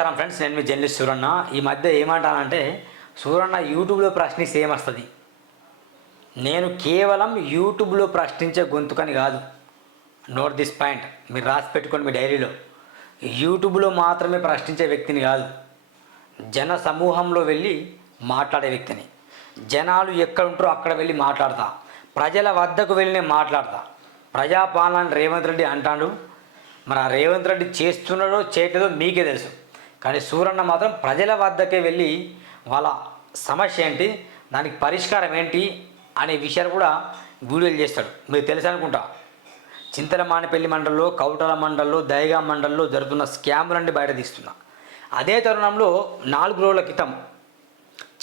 నమస్కారం ఫ్రెండ్స్ నేను మీ జర్నలిస్ట్ సూరన్న. ఈ మధ్య ఏమంటానంటే సూరన్న యూట్యూబ్లో ప్రశ్నిస్తే ఏమొస్తుంది? నేను కేవలం యూట్యూబ్లో ప్రశ్నించే గొంతుకని కాదు. నోట్ దిస్ పాయింట్ మీరు రాసి పెట్టుకోండి మీ డైరీలో. యూట్యూబ్లో మాత్రమే ప్రశ్నించే వ్యక్తిని కాదు. జన సమూహంలో వెళ్ళి మాట్లాడే వ్యక్తిని. జనాలు ఎక్కడ ఉంటారో అక్కడ వెళ్ళి మాట్లాడతా. ప్రజల వద్దకు వెళ్ళి నేను మాట్లాడతా. ప్రజాపాలన రేవంత్ రెడ్డి అంటాడు. మరి ఆ రేవంత్ రెడ్డి చేస్తున్నాడో చేయట్లేదో మీకే తెలుసు. కానీ సూరన్న మాత్రం ప్రజల వద్దకే వెళ్ళి వాళ్ళ సమస్య ఏంటి దానికి పరిష్కారం ఏంటి అనే విషయాలు కూడా వీడియోలు చేస్తాడు. మీకు తెలుసు అనుకుంటా. చింతల మానపల్లి మండలంలో కౌటల మండలంలో దయగా మండలంలో జరుగుతున్న స్కామ్లన్నీ బయట తీస్తున్నా. అదే తరుణంలో నాలుగు రోజుల క్రితం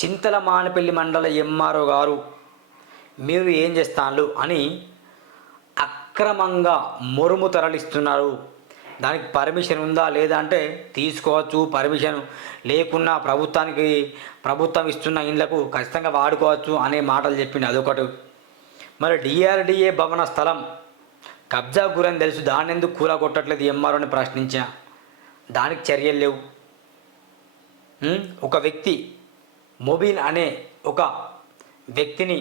చింతల మానపల్లి మండల ఎంఆర్ఓ గారు మీరు ఏం చేస్తాను అని అక్రమంగా మొరుము తరలిస్తున్నారు. దానికి పర్మిషన్ ఉందా లేదా అంటే తీసుకోవచ్చు పర్మిషన్ లేకున్నా ప్రభుత్వానికి ప్రభుత్వం ఇస్తున్న ఇండ్లకు ఖచ్చితంగా వాడుకోవచ్చు అనే మాటలు చెప్పింది అదొకటి. మరి డిఆర్డిఏ భవన స్థలం కబ్జా గురని తెలుసు దాన్ని ఎందుకు కూల కొట్టట్లేదు ఎంఆర్ఓ అని ప్రశ్నించా. దానికి చర్యలు లేవు. ఒక వ్యక్తి మొబీన్ అనే ఒక వ్యక్తిని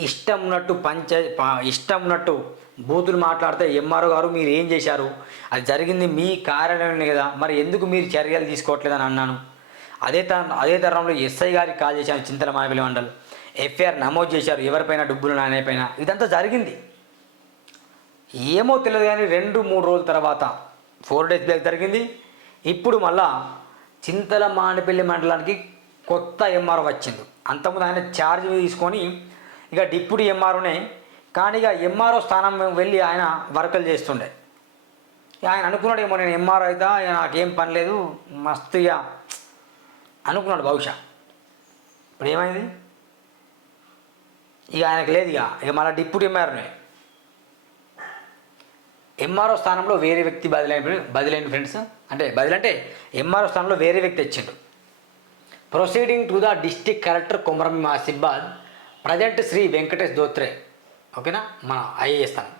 ఇష్టం ఉన్నట్టు పంచ ఇష్టం ఉన్నట్టు బూతులు మాట్లాడితే ఎంఆర్ఓ గారు మీరు ఏం చేశారు? అది జరిగింది మీ కార్యాలయం కదా? మరి ఎందుకు మీరు చర్యలు తీసుకోవట్లేదని అన్నాను. అదే తరం అదే తరంలో ఎస్ఐ గారికి కాల్ చేశాను చింతల మాయపల్లి మండల్. ఎఫ్ఐఆర్ నమోదు చేశారు. ఎవరిపైన డబ్బులు నాణ్యపైన ఇదంతా జరిగింది. ఏమో తెలియదు కానీ రెండు మూడు రోజుల తర్వాత ఫోర్ డేస్ బ్యాక్ జరిగింది. ఇప్పుడు మళ్ళా చింతల మానపల్లి మండలానికి కొత్త ఎంఆర్ఓ వచ్చింది. అంతకుముందు ఆయన ఛార్జ్ తీసుకొని ఇక డిప్యూటీ ఎంఆర్ఓనే కానీ ఇక ఎంఆర్ఓ స్థానం వెళ్ళి ఆయన వర్కులు చేస్తుండే. ఆయన అనుకున్నాడు ఏమో నేను ఎంఆర్ఓ అయితే నాకు నాకేం పని లేదు మస్తు ఇక అనుకున్నాడు బహుశా. ఇప్పుడు ఏమైంది? ఇక ఆయనకు లేదు ఇక ఇక మళ్ళీ డిప్యూటీ ఎంఆర్ఓనే. ఎంఆర్ఓ స్థానంలో వేరే వ్యక్తి బదిలైన బదిలైన ఫ్రెండ్స్ అంటే బదిలంటే అంటే ఎంఆర్ఓ స్థానంలో వేరే వ్యక్తి వచ్చిండు. Proceeding to the district collector Komaram సిబ్బాద్ present Shri Venkatesh Dhotre ఓకేనా? మన ఐఏఎస్ స్థానం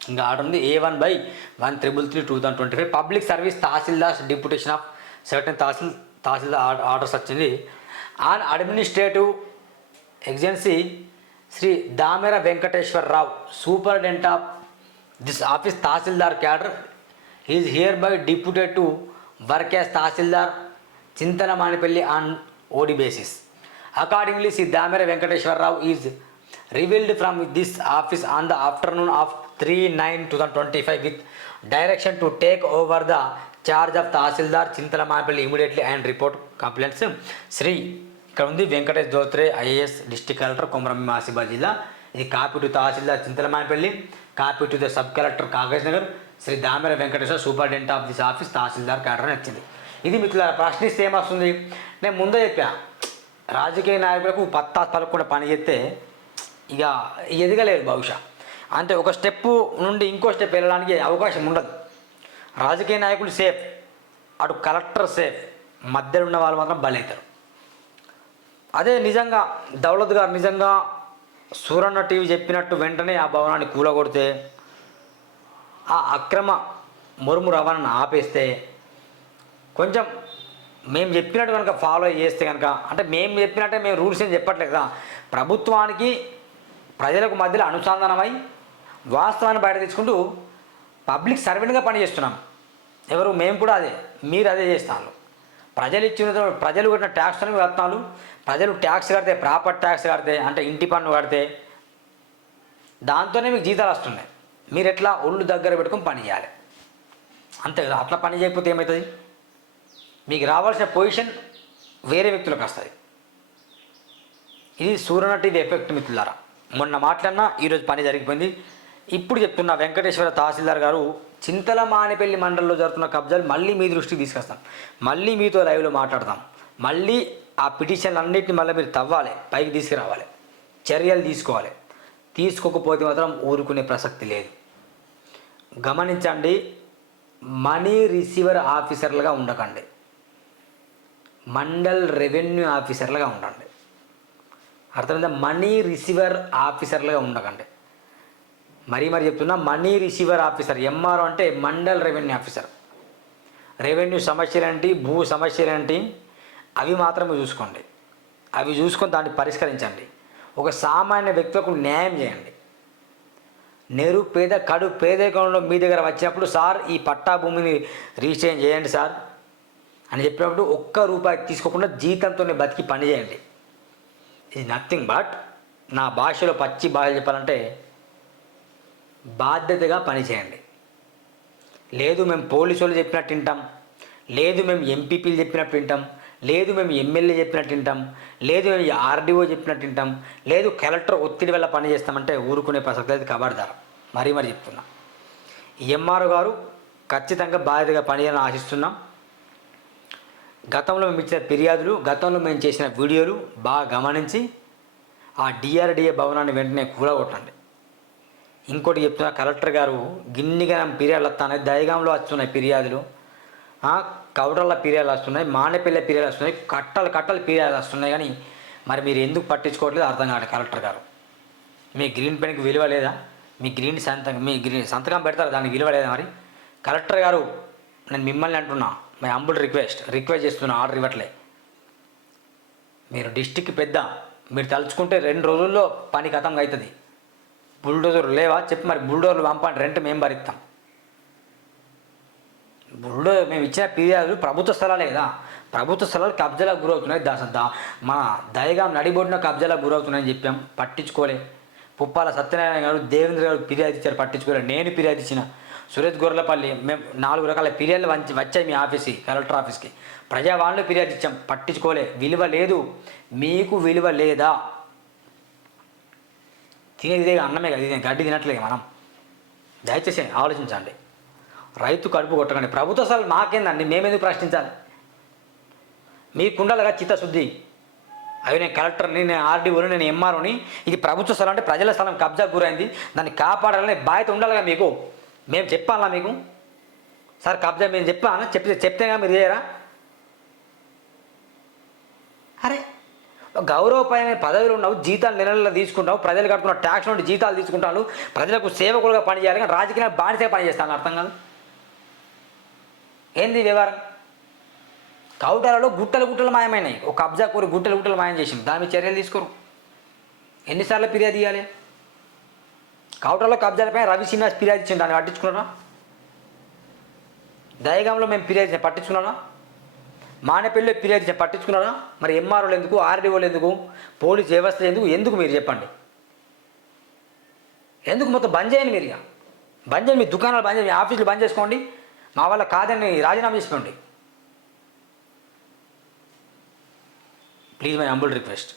ఇంకా ఆర్డర్ ఉంది A one by one triple three two thousand twenty five public service tahsildar deputation of certain tahsil tahsildar orders వచ్చింది. On administrative exigency Shri Damera Venkateswara Rao superintendent of this office tahsildar cadre is here by deputed to work as tahsildar Chintala Manipalli on OD basis accordingly Shri Damera Venkateswararao is relieved from this office on the afternoon of three nine two thousand twenty five with direction to take over the charge of tahsildar Chintala Manipalli immediately and report complaints Shri ఇక్కడ ఉంది Venkatesh Dhotre IAS district collector Komaram Asifabad జిల్లా ఇది copy to tahsildar Chintalamanepalli copy to the sub collector Kagaz Nagar Shri Damera Venkateswara superintendent of this office tahsildar cadre అని వచ్చింది ఇది మీకు ప్రశ్నిస్తే ఏమొస్తుంది నేను ముందే చెప్పా రాజకీయ నాయకులకు పత్తా పలకుండా పని చేస్తే ఇక ఎదగలేదు బహుశా. అంటే ఒక స్టెప్ నుండి ఇంకో స్టెప్ వెళ్ళడానికి అవకాశం ఉండదు. రాజకీయ నాయకులు సేఫ్. అటు కలెక్టర్ సేఫ్. మధ్యలో ఉన్న వాళ్ళు మాత్రం బలవుతారు అదే నిజంగా దౌలత్ గారు నిజంగా సూరన్న టీవీ చెప్పినట్టు వెంటనే ఆ భవనాన్ని కూలగొడితే ఆ అక్రమ మురుము రవాణాను ఆపేస్తే కొంచెం మేము చెప్పినట్టు కనుక ఫాలో చేస్తే కనుక అంటే మేము చెప్పినట్టే మేము రూల్స్ ఏం చెప్పట్లేదు కదా. ప్రభుత్వానికి ప్రజలకు మధ్యలో అనుసంధానమై వాస్తవాన్ని బయట తెచ్చుకుంటూ పబ్లిక్ సర్వెంట్గా పనిచేస్తున్నాం ఎవరు మేము కూడా అదే మీరు అదే చేస్తాను ప్రజలు ఇచ్చిన ప్రజలు కట్టిన ట్యాక్స్ అని ప్రజలు ట్యాక్స్ కడితే ప్రాపర్ ట్యాక్స్ కడితే అంటే ఇంటి పన్ను కడితే దాంతోనే మీకు జీతాలు వస్తున్నాయి. మీరు ఎట్లా ఒళ్ళు దగ్గర పెట్టుకొని పని చేయాలి. అంతే కదా. అట్లా పని చేయకపోతే ఏమవుతుంది? మీకు రావాల్సిన పొజిషన్ వేరే వ్యక్తులకు వస్తుంది. ఇది సూర్యనటిది ఎఫెక్ట్ మిత్రులారా. మొన్న మాట్లాడినా ఈరోజు పని జరిగిపోయింది. ఇప్పుడు చెప్తున్న వెంకటేశ్వర తహసీల్దార్ గారు చింతల మానిపల్లి మండలంలో జరుగుతున్న కబ్జాలు మళ్ళీ మీ దృష్టికి తీసుకొస్తాం. మళ్ళీ మీతో లైవ్లో మాట్లాడతాం మళ్ళీ ఆ పిటిషన్లు అన్నింటిని మళ్ళీ మీరు తవ్వాలి పైకి తీసుకురావాలి చర్యలు తీసుకోవాలి. తీసుకోకపోతే మాత్రం ఊరుకునే ప్రసక్తి లేదు. గమనించండి మనీ రిసీవర్ ఆఫీసర్లుగా ఉండకండి. మండల్ రెవెన్యూ ఆఫీసర్లుగా ఉండండి. అర్థమైందా? మనీ రిసీవర్ ఆఫీసర్లుగా ఉండకండి. మరీ మరి చెప్తున్నా మనీ రిసీవర్ ఆఫీసర్ ఎంఆర్ఓ అంటే మండల్ రెవెన్యూ ఆఫీసర్. రెవెన్యూ సమస్యలేంటి? భూ సమస్యలేంటి? అవి మాత్రమే చూసుకోండి. అవి చూసుకొని దాన్ని పరిష్కరించండి. ఒక సామాన్య వ్యక్తులకు న్యాయం చేయండి. నిరుపేద కడు పేదరికంలో మీ దగ్గర వచ్చినప్పుడు సార్ ఈ పట్టా భూమిని రిజిస్ట్రేషన్ చేయండి సార్. అని చెప్పినప్పుడు ఒక్క రూపాయి తీసుకోకుండా జీతంతోనే బతికి పని చేయండి. ఇది నథింగ్ బట్ నా భాషలో పచ్చి భాష చెప్పాలంటే బాధ్యతగా పని చేయండి. లేదు మేము పోలీసు వాళ్ళు చెప్పినట్టు వింటాం లేదు మేము ఎంపీపీలు చెప్పినట్టు వింటాం లేదు మేము ఎమ్మెల్యే చెప్పినట్టు వింటాం లేదు మేము ఆర్డీఓ చెప్పినట్టు వింటాం లేదు కలెక్టర్ ఒత్తిడి వల్ల పని చేస్తామంటే ఊరుకునే ప్రసక్తి అయితే కబడ్దారు. మరీ మరి చెప్తున్నా. ఎంఆర్ఓ గారు ఖచ్చితంగా బాధ్యతగా పనిచేయాలని ఆశిస్తున్నాం. గతంలో మేము ఇచ్చిన ఫిర్యాదులు గతంలో మేము చేసిన వీడియోలు బాగా గమనించి ఆ డిఆర్డిఏ భవనాన్ని వెంటనే కూలగొట్టండి. ఇంకోటి చెప్తున్నా కలెక్టర్ గారు గిన్నిగా ఫిర్యాదులు వస్తున్నాయి. దయగాంలో వస్తున్నాయి ఫిర్యాదులు. ఆ, ఫిర్యాదులు వస్తున్నాయి మానేపల్లి ఫిర్యాదులు వస్తున్నాయి కట్టలు కట్టలు ఫిర్యాదులు వస్తున్నాయి కానీ మరి మీరు ఎందుకు పట్టించుకోవట్లేదు అర్థం కాదు కలెక్టర్ గారు. మీ గ్రీన్ పెన్కి విలువ లేదా? మీ గ్రీన్ సంతకం మీ గ్రీన్ సంతకం పెడతారు? దానికి విలువ లేదా మరి? కలెక్టర్ గారు నేను మిమ్మల్ని అంటున్నా మై అంబుల్ రిక్వెస్ట్ రిక్వెస్ట్ చేస్తున్న ఆర్డర్ ఇవ్వట్లే. మీరు డిస్టిక్ పెద్ద మీరు తలుచుకుంటే రెండు రోజుల్లో పని ఖతం అవుతుంది బుల్డోజర్ లేవా? చెప్పి మరి బుల్డోజర్లు పంపండి రెంట్ మేము భరిస్తాం. బుల్డో మేము ఇచ్చిన ఫిర్యాదులు ప్రభుత్వ స్థలాలే కదా. ప్రభుత్వ స్థలాలు కబ్జాలకు గురవుతున్నాయి దాసంతా. మన దయగా నడిబొడిన కబ్జాలకు గురవుతున్నాయని చెప్పాం. పట్టించుకోలే. పుప్పాల సత్యనారాయణ గారు దేవేంద్ర గారు ఫిర్యాదు ఇచ్చారు పట్టించుకోలేదు. నేను ఫిర్యాదు ఇచ్చిన. సురేష్ గొర్రెలపల్లి మేము నాలుగు రకాల ఫిర్యాదులు వంచి వచ్చాయి మీ ఆఫీస్కి కలెక్టర్ ఆఫీస్కి. ప్రజావాణిలో ఫిర్యాదు ఇచ్చాం పట్టించుకోలే. విలువ లేదు. మీకు విలువ లేదా? తినేది అన్నమే కదా ఇది గడ్డి తినట్లేదు మనం. దయచేసి ఆలోచించండి. రైతు కడుపు కొట్టకండి. ప్రభుత్వ అసలు మాకేందండి? మేమెందుకు ప్రశ్నించాలి? మీకుండాలిగా చిత్తశుద్ధి. అవి నేను కలెక్టర్ని నేను ఆర్డీఓని నేను ఎంఆర్ఓని ఇది ప్రభుత్వ స్థలం అంటే ప్రజల స్థలం కబ్జా గురైంది. దాన్ని కాపాడాలని బాధ్యత ఉండాలిగా మీకు. మేము చెప్పాలా మీకు? సార్ కబ్జా మేము చెప్పాను చెప్తే చెప్తేగా మీరు చేయరా? అరే గౌరవపరమైన పదవులు ఉన్నావు జీతాలు నెల తీసుకుంటావు ప్రజలు కడుతున్న ట్యాక్స్ నుండి జీతాలు తీసుకుంటాను ప్రజలకు సేవకులుగా పనిచేయాలి కానీ రాజకీయ బానిసే పనిచేస్తాను అర్థం కాదు? ఏంది వ్యవహారం? కౌటాలలో గుట్టలు గుట్టలు మాయమైనాయి. ఒక కబ్జా కూర గుట్టలు గుట్టలు మాయం చేసింది దాని మీద చర్యలు తీసుకోరు. ఎన్నిసార్లు ఫిర్యాదు ఇవ్వాలి కౌటర్లో కబ్జాలపై రవి శ్రీనివాస్ ఫిర్యాదు ఇచ్చింది దాన్ని పట్టించుకున్నారా? దయగంలో మేము ఫిర్యాదు ఇచ్చాం పట్టించుకున్నారా? మానేపల్లిలో ఫిర్యాదు ఇచ్చాం పట్టించుకున్నారా? మరి ఎంఆర్ఓలు ఎందుకు ఆర్డీఓలు ఎందుకు పోలీస్ వ్యవస్థ ఎందుకు ఎందుకు మీరు చెప్పండి? ఎందుకు మొత్తం బంద్ చేయండి మీరు ఇక? బంద్ చేయండి మీ దుకాణాలు బంద్ చేయండి మీ ఆఫీసులు బంద్ చేసుకోండి. మా వల్ల కాదని రాజీనామా చేసుకోండి ప్లీజ్ మై అంబుల్ రిక్వెస్ట్.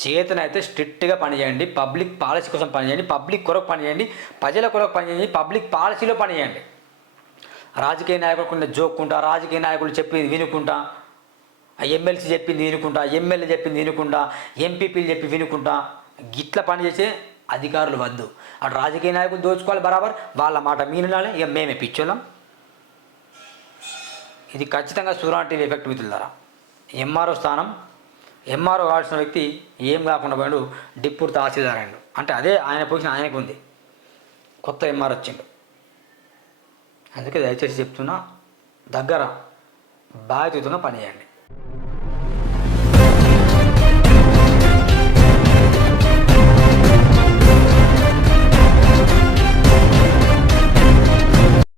చేతనైతే స్ట్రిక్ట్గా పనిచేయండి పబ్లిక్ పాలసీ కోసం పనిచేయండి పబ్లిక్ కొరకు పనిచేయండి ప్రజల కొరకు పనిచేయండి పబ్లిక్ పాలసీలో పనిచేయండి రాజకీయ నాయకులు జోక్కుంటా రాజకీయ నాయకులు చెప్పింది వినుకుంటా ఎమ్మెల్సీ చెప్పింది వినుకుంటా ఎమ్మెల్యే చెప్పింది వినుకుంటా ఎంపీపీలు చెప్పి వినుకుంటా గిట్ల పనిచేసే అధికారులు వద్దు. అటు రాజకీయ నాయకులు దోచుకోవాలి బరాబర్ వాళ్ళ మాట మీనాలి ఇక మేమే పిచ్చోళ్ళం. ఇది ఖచ్చితంగా సూరా టీవీ ఎఫెక్ట్ మిత్రులారా. ఎంఆర్ఓ స్థానం ఎంఆర్ఓ కావాల్సిన వ్యక్తి ఏం కాకుండా పోయాడు డిప్పూర్ తహసీల్దార్ అయ్యాడు అంటే అదే ఆయన పొజిషన్ ఆయనకు ఉంది. కొత్త ఎంఆర్ వచ్చిండు. అందుకే దయచేసి చెప్తున్నా దగ్గర బాధ్యతగా పనిచేయండి.